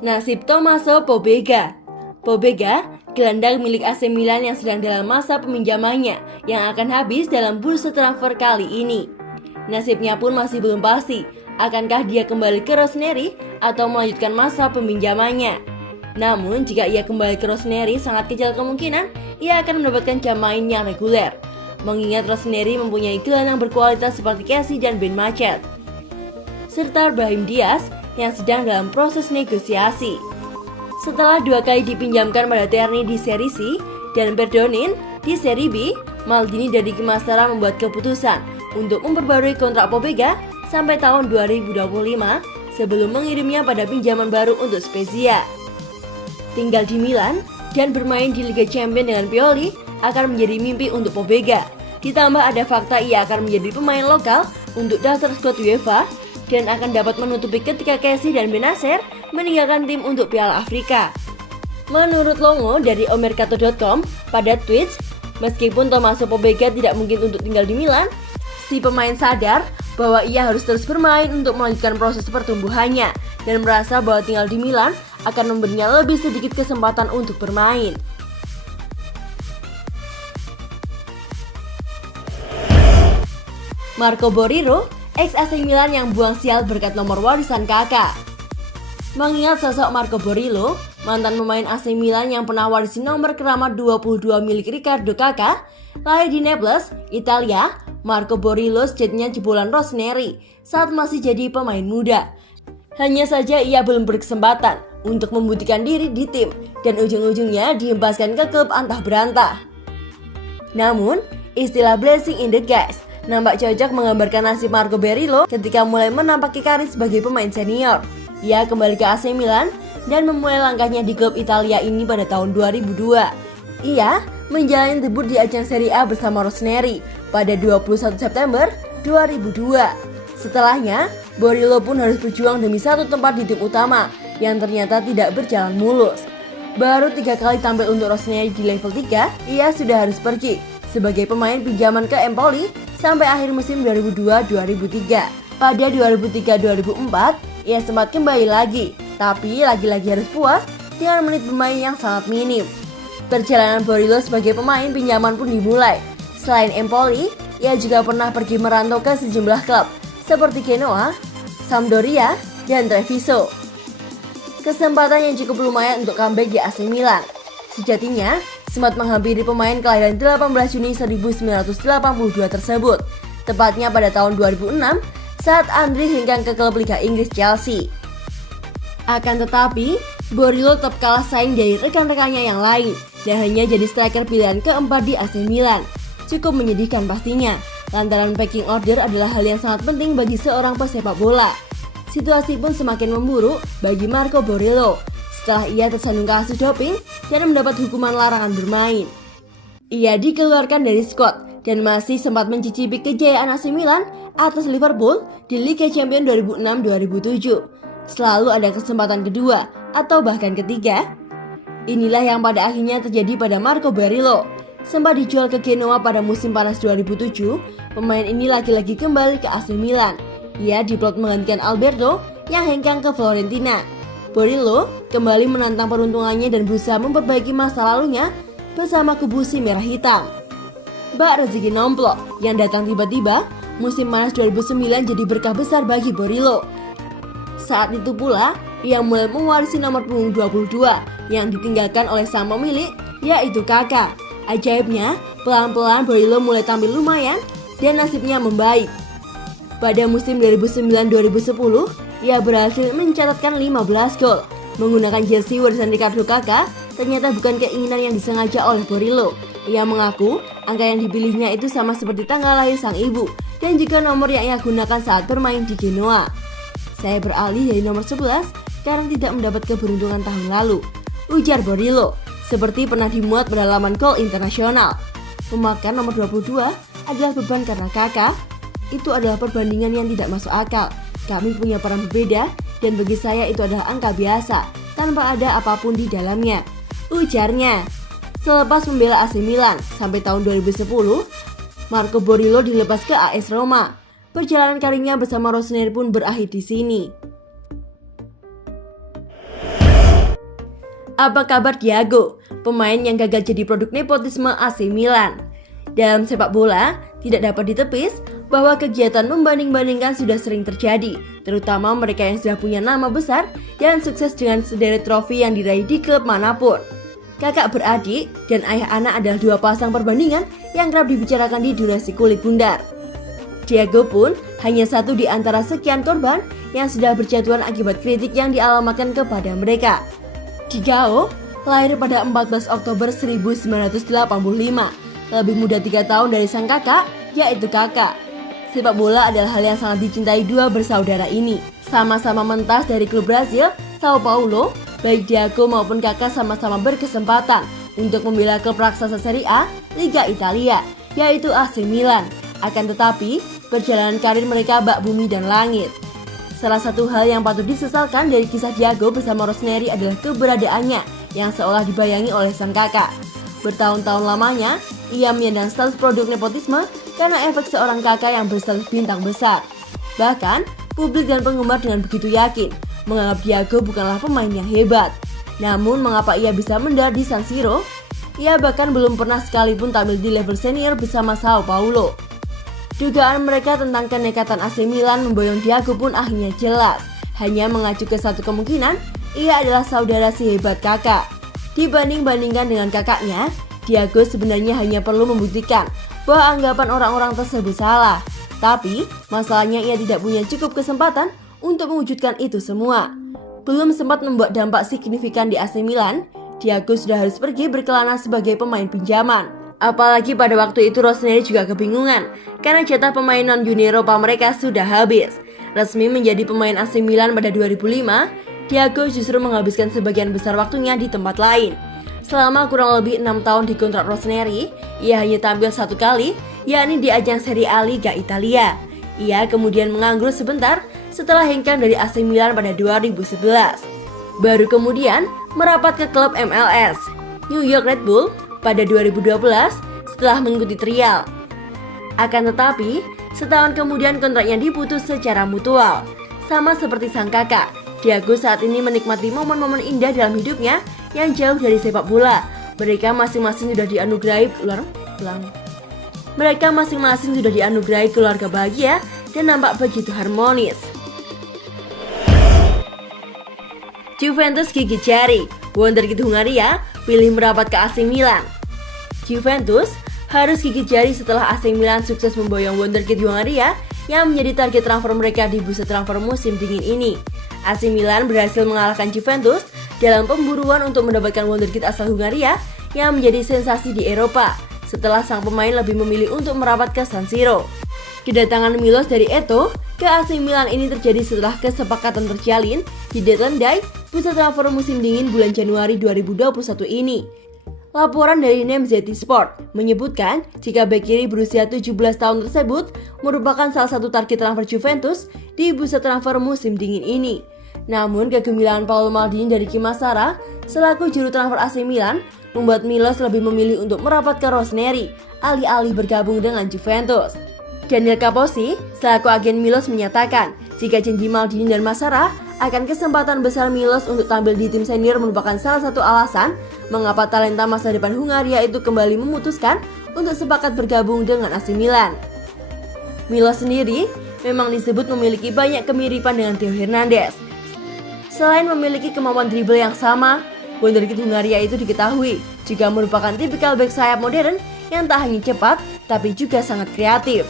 Nasib Tommaso Pobega. Pobega, gelandang milik AC Milan yang sedang dalam masa peminjamannya yang akan habis dalam bursa transfer kali ini. Nasibnya pun masih belum pasti, akankah dia kembali ke Rossoneri atau melanjutkan masa peminjamannya. Namun jika ia kembali ke Rossoneri, sangat kecil kemungkinan ia akan mendapatkan jam main yang reguler. Mengingat Rossoneri mempunyai gelandang berkualitas seperti Kessie dan Ben Machet, serta Brahim Diaz yang sedang dalam proses negosiasi. Setelah 2 kali dipinjamkan pada Terni di Serie C dan Perdonin di Serie B, Maldini dari Kimasara membuat keputusan untuk memperbarui kontrak Pobega sampai tahun 2025 sebelum mengirimnya pada pinjaman baru untuk Spezia. Tinggal di Milan dan bermain di Liga Champions dengan Pioli akan menjadi mimpi untuk Pobega. Ditambah ada fakta ia akan menjadi pemain lokal untuk daftar skuad UEFA dan akan dapat menutupi ketika Kessie dan Benacer meninggalkan tim untuk Piala Afrika. Menurut Longo dari omercato.com pada Twitch, meskipun Tommaso Pobega tidak mungkin untuk tinggal di Milan, si pemain sadar bahwa ia harus terus bermain untuk melanjutkan proses pertumbuhannya dan merasa bahwa tinggal di Milan akan memberinya lebih sedikit kesempatan untuk bermain. Marco Borriello, ex AC Milan yang buang sial berkat nomor warisan kakak. Mengingat sosok Marco Borriello, mantan pemain AC Milan yang pernah warisi nomor keramat 22 milik Riccardo Kakak, lahir di Naples, Italia, Marco Borriello sejatinya jebolan Rossoneri saat masih jadi pemain muda. Hanya saja ia belum berkesempatan untuk membuktikan diri di tim dan ujung-ujungnya dihempaskan ke klub antah berantah. Namun, istilah blessing in the disguise nampak cocok menggambarkan nasib Marco Borriello ketika mulai menampaki karir sebagai pemain senior. Ia kembali ke AC Milan dan memulai langkahnya di klub Italia ini pada tahun 2002. Ia menjalani debut di ajang Serie A bersama Rossoneri pada 21 September 2002. Setelahnya, Borriello pun harus berjuang demi satu tempat di tim utama yang ternyata tidak berjalan mulus. Baru 3 kali tampil untuk Rossoneri di level 3, ia sudah harus pergi sebagai pemain pinjaman ke Empoli sampai akhir musim 2002-2003. Pada 2003-2004, ia sempat kembali lagi, tapi lagi-lagi harus puas dengan menit bermain yang sangat minim. Perjalanan Borriello sebagai pemain pinjaman pun dimulai. Selain Empoli, ia juga pernah pergi merantau ke sejumlah klub seperti Genoa, Sampdoria, dan Treviso. Kesempatan yang cukup lumayan untuk comeback di AC Milan. Sejatinya, sempat menghampiri pemain kelahiran 18 Juni 1982 tersebut, tepatnya pada tahun 2006 saat Andri hengkang ke klub Liga Inggris Chelsea. Akan tetapi, Borriello tetap kalah saing dari rekan-rekannya yang lain dan hanya jadi striker pilihan keempat di AC Milan. Cukup menyedihkan pastinya, lantaran pecking order adalah hal yang sangat penting bagi seorang pesepak bola. Situasi pun semakin memburuk bagi Marco Borriello setelah ia tersandung kasus doping dan mendapat hukuman larangan bermain. Ia dikeluarkan dari skuad dan masih sempat mencicipi kejayaan AC Milan atas Liverpool di Liga Champions 2006-2007. Selalu ada kesempatan kedua atau bahkan ketiga. Inilah yang pada akhirnya terjadi pada Marco Borriello. Sempat dijual ke Genoa pada musim panas 2007, pemain ini lagi-lagi kembali ke AC Milan. Ia diplot menggantikan Alberto yang hengkang ke Fiorentina. Borriello kembali menantang peruntungannya dan berusaha memperbaiki masa lalunya bersama kubu si merah hitam. Bak rezeki nomplok yang datang tiba-tiba, musim panas 2009 jadi berkah besar bagi Borriello. Saat itu pula, ia mulai mewarisi nomor punggung 22 yang ditinggalkan oleh sang pemilik, yaitu Kakak. Ajaibnya, pelan-pelan Borriello mulai tampil lumayan dan nasibnya membaik. Pada musim 2009-2010, ia berhasil mencatatkan 15 gol. Menggunakan jersey warisan Riccardo Kakak, ternyata bukan keinginan yang disengaja oleh Borriello. Ia mengaku angka yang dipilihnya itu sama seperti tanggal lahir sang ibu dan juga nomor yang ia gunakan saat bermain di Genoa. Saya beralih dari nomor 11 karena tidak mendapat keberuntungan tahun lalu, ujar Borriello, seperti pernah dimuat pada laman Gol Internasional. Memakan nomor 22 adalah beban karena Kakak. Itu adalah perbandingan yang tidak masuk akal. Kami punya peran berbeda dan bagi saya itu adalah angka biasa tanpa ada apapun di dalamnya, ujarnya. Selepas membela AC Milan sampai tahun 2010, Marco Borriello dilepas ke AS Roma. Perjalanan karirnya bersama Rossoneri pun berakhir di sini. Apa kabar Thiago, pemain yang gagal jadi produk nepotisme AC Milan? Dalam sepak bola, tidak dapat ditepis bahwa kegiatan membanding-bandingkan sudah sering terjadi, terutama mereka yang sudah punya nama besar dan sukses dengan sederet trofi yang diraih di klub manapun. Kakak beradik dan ayah anak adalah dua pasang perbandingan yang kerap dibicarakan di dunia si kulit bundar. Thiago pun hanya satu di antara sekian korban yang sudah berjatuhan akibat kritik yang dialamatkan kepada mereka. Thiago lahir pada 14 Oktober 1985, lebih muda 3 tahun dari sang kakak, yaitu kakak. Sepak bola adalah hal yang sangat dicintai dua bersaudara ini. Sama-sama mentas dari klub Brazil, Sao Paulo, baik Thiago maupun kakak sama-sama berkesempatan untuk membela klub raksasa Serie A, Liga Italia, yaitu AC Milan. Akan tetapi, perjalanan karir mereka bak bumi dan langit. Salah satu hal yang patut disesalkan dari kisah Thiago bersama Rossoneri adalah keberadaannya yang seolah dibayangi oleh sang kakak. Bertahun-tahun lamanya, ia menyandang status produk nepotisme karena efek seorang kakak yang berstatus bintang besar. Bahkan, publik dan penggemar dengan begitu yakin menganggap Thiago bukanlah pemain yang hebat. Namun, mengapa ia bisa mendarat di San Siro? Ia bahkan belum pernah sekalipun tampil di level senior bersama Sao Paulo. Dugaan mereka tentang kenekatan AC Milan memboyong Thiago pun akhirnya jelas. Hanya mengacu ke satu kemungkinan, ia adalah saudara si hebat kakak. Dibanding-bandingkan dengan kakaknya, Thiago sebenarnya hanya perlu membuktikan bahwa anggapan orang-orang tersebut salah. Tapi, masalahnya ia tidak punya cukup kesempatan untuk mewujudkan itu semua. Belum sempat membuat dampak signifikan di AC Milan, Thiago sudah harus pergi berkelana sebagai pemain pinjaman. Apalagi pada waktu itu Rossoneri juga kebingungan karena jatah pemain non-Uni Eropa mereka sudah habis. Resmi menjadi pemain AC Milan pada 2005, Thiago justru menghabiskan sebagian besar waktunya di tempat lain. Selama kurang lebih 6 tahun di kontrak Rossoneri, ia hanya tampil satu kali, yakni di ajang Serie A Liga Italia. Ia kemudian menganggur sebentar setelah hengkang dari AC Milan pada 2011. Baru kemudian merapat ke klub MLS, New York Red Bull, pada 2012 setelah mengikuti trial. Akan tetapi, setahun kemudian kontraknya diputus secara mutual. Sama seperti sang kakak, Thiago saat ini menikmati momen-momen indah dalam hidupnya yang jauh dari sepak bola. Mereka masing-masing sudah dianugerahi keluarga bahagia dan nampak begitu harmonis. Juventus gigit jari, wonderkid Hungaria pilih merapat ke AC Milan. Juventus harus gigit jari setelah AC Milan sukses memboyong wonderkid Hungaria yang menjadi target transfer mereka di bursa transfer musim dingin ini. AC Milan berhasil mengalahkan Juventus dalam pemburuan untuk mendapatkan wonderkid asal Hungaria yang menjadi sensasi di Eropa setelah sang pemain lebih memilih untuk merapat ke San Siro. Kedatangan Milos dari Eto ke AC Milan ini terjadi setelah kesepakatan terjalin di deadline day bursa transfer musim dingin bulan Januari 2021 ini. Laporan dari NMZ Sport menyebutkan jika bek kiri berusia 17 tahun tersebut merupakan salah satu target transfer Juventus di bursa transfer musim dingin ini. Namun kegemilangan Paolo Maldini dari Kimasara selaku juru transfer AC Milan membuat Milos lebih memilih untuk merapat ke Rossoneri alih-alih bergabung dengan Juventus. Daniel Capozzi selaku agen Milos menyatakan jika janji Maldini dan Masara akan kesempatan besar Milos untuk tampil di tim senior merupakan salah satu alasan mengapa talenta masa depan Hungaria itu kembali memutuskan untuk sepakat bergabung dengan AC Milan. Milos sendiri memang disebut memiliki banyak kemiripan dengan Theo Hernandez. Selain memiliki kemampuan dribble yang sama, wonderkid Hungaria itu diketahui juga merupakan tipikal bek sayap modern yang tak hanya cepat tapi juga sangat kreatif.